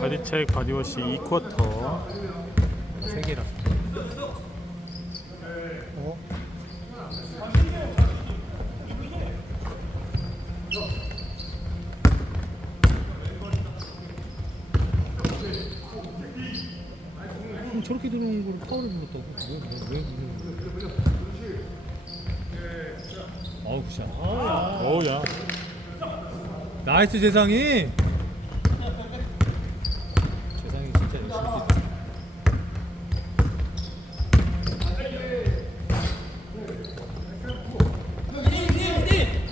바디체크 바디워시 2쿼터 3개라 어? 그럼 저렇게 들어오는 걸 파울을 불렀다고? 왜, 왜, 왜 거야? 어우 굿샷 아, 오야 나이스 재상이 진짜 열심히 뛰다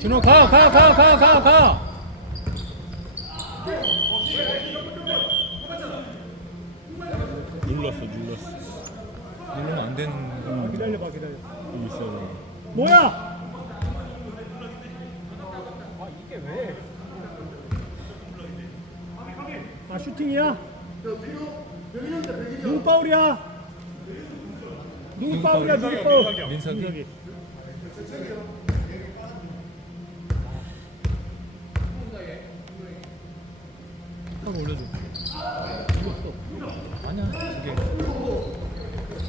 준호 가 가 가 가 가 가. 눌렀어 눌렀어. 누르면 안 되는 거 기다려봐 기다려 여기 있어 뭐야? 아 이게 왜? 아 슈팅이야? 누구 파울이야? 누구 파울이야? 누구 파울? 민석이. 민석이. 하고 올려줘. 아니야 두 개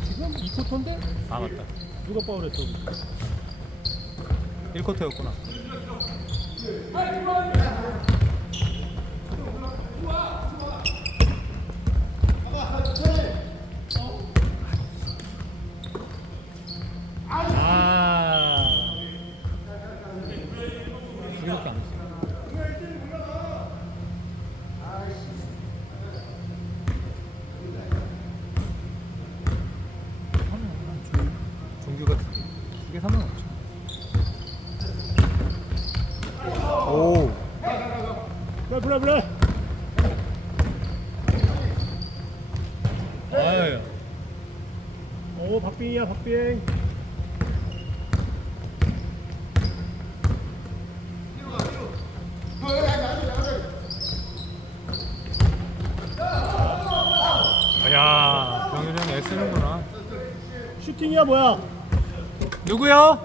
지금 2쿼터인데? 아 맞다. 누가 파울했어? 1쿼터였구나 아. 두 개밖에 안 했어. 종규가 두개 사면 없죠. 오 불러 불러 불러 아유. 오 박빙이야 박빙 야, 병일이 형 애쓰는구나. 슈팅이야 뭐야? 누구요?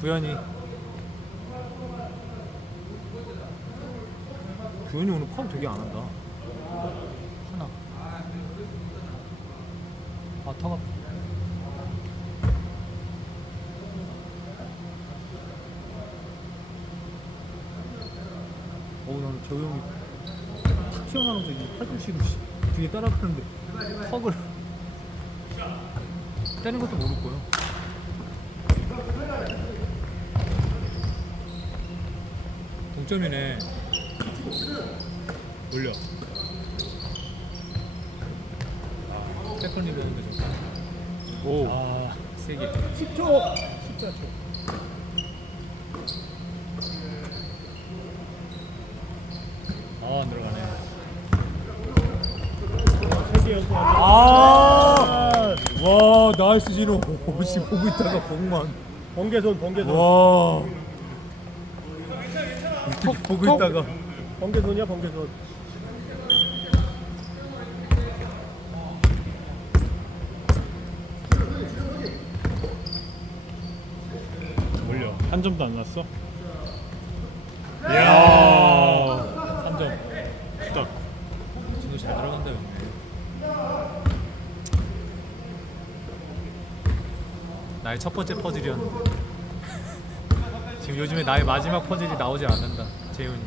구현이. 구현이 오늘 펌 되게 안 한다. 하나. 아, 턱 아파. 어우, 나는 저 형이 탁 튀어나오면서 이 팔꿈치로 씨, 뒤에 따라붙는데 턱을 때는 것도 모를 거예요. 동점이네. 올려. 아, 세컨이 보는데 좀. 오. 아, 세게. 10초 14초 아, 안 들어가네. 3개 연속 아, 와, 나이스 진호. 혹시 보고 있다가 공만. 번개손 번개손 와. 턱 보고 있다가. 번개손이야 번개손 올려. 한 점도 안 났어? 이야. 3점. 딱 진호 잘 들어간다, 형. 나의 첫 번째 퍼즐이었는데. 지금 요즘에 나의 마지막 퍼즐이 나오지 않는다. 재훈이.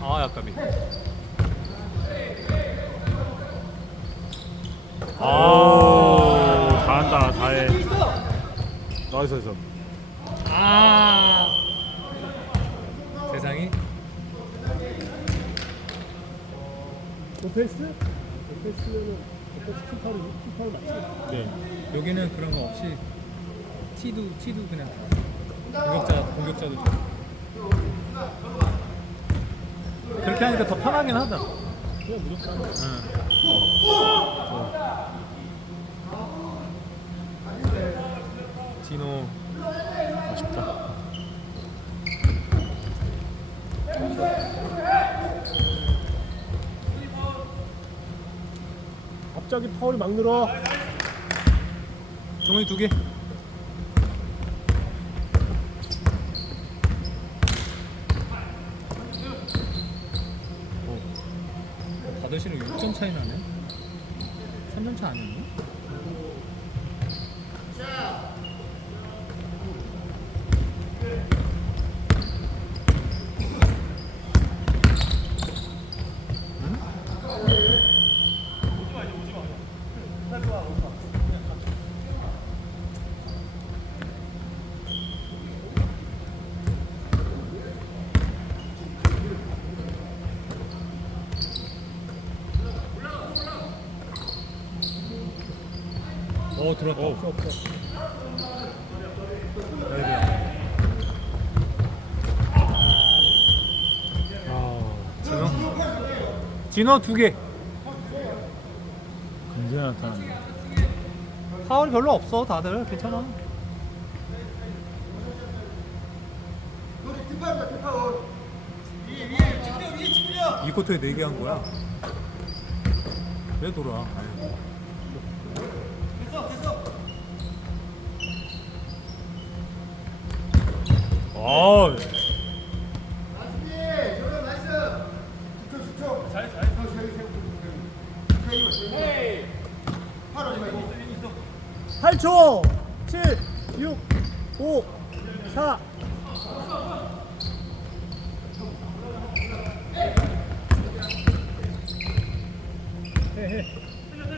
아, 약간이. 오 다한다 다해 나이스 나이스 아. 세상이 오펜스? 오펜스면은 오펜스 팀파울 팀파울 맞지? 네 여기는 그런 거 없이 티도 티도 그냥 공격자 공격자도 좀. 그렇게 하니까 더 편하긴 하다. 그냥 무조건 응. 디노. 아쉽다. 갑자기 파울이 막 늘어. 종이 두개. 다들 씨는 6점 차이 나네. 3점 차 아니었나? 들어왔다 없어 없어 아, 진호? 진호 두 개. 금세 나타났네. 파울 별로 없어 다들. 괜찮아. 이 코트에 4개 한 거야? 왜 돌아? 아, 팔 초. 칠, 육, 오, 사.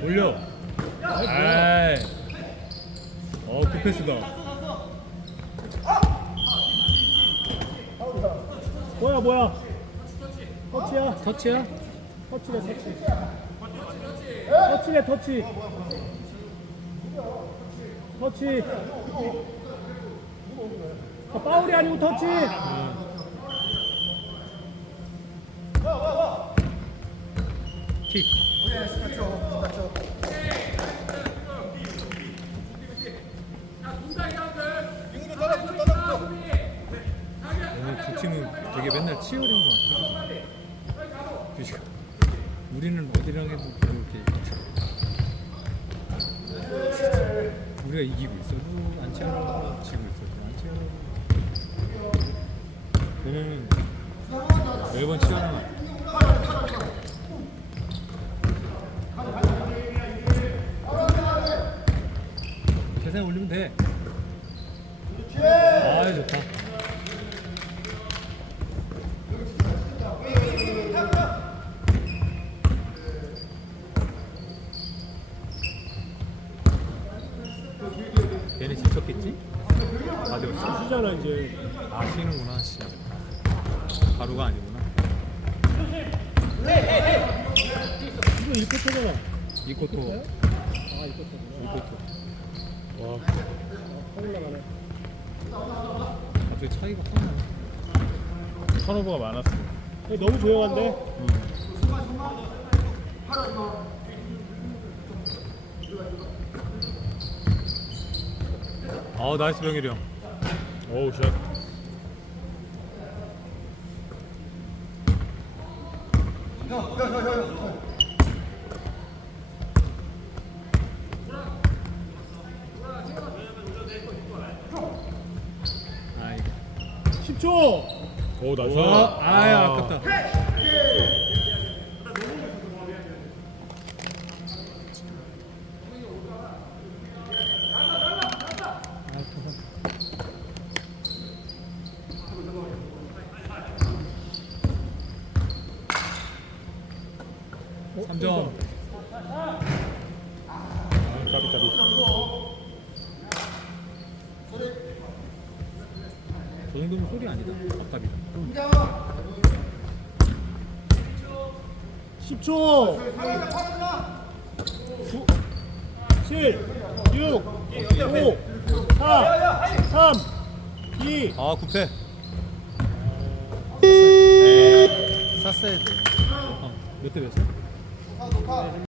올려. 아이 어 굿패스다 뭐야 뭐야? 터치야? 터치야? 터치래 터치. 터치래 터치. 터치. 아, 파울이 아니고 터치. 킥 오늘 두 팀은 되게 맨날 치열인 것 같아. 그치? 우리는 어디랑 해도 이렇게 우리가 이기고 있어도 안 치열하고 지고 있어도 안 치열하고 얘네는 매번 치열한 것. 계산 올리면 돼. 아, 좋다. 얘네 지쳤겠지? 아, 내가 쉬잖아 이제. 아, 쉬는구나, 씨. 바로가 아니구나. 이거 이렇게 터잖아. 이 것도, 아 이거 터잖아. 이 것도. 와, 확 올라가네. 갑자기 차이가 확 나네. 턴오버가 많았어. 이거 너무 조용한데? 아, 나이스 병일이 형. 어우, 샷. 아, 이거. 10초. 오, 나이스. 아, 아야, 아깝다. 삼점 아, 까비, 까비. 저 정도면 소리 아니다. 아깝이다. 10초. 9, 7, 6, 5, 4, 3, 2. 아, 굽해. 쌌어야 돼. 어, 몇대 몇이야? 높아 높아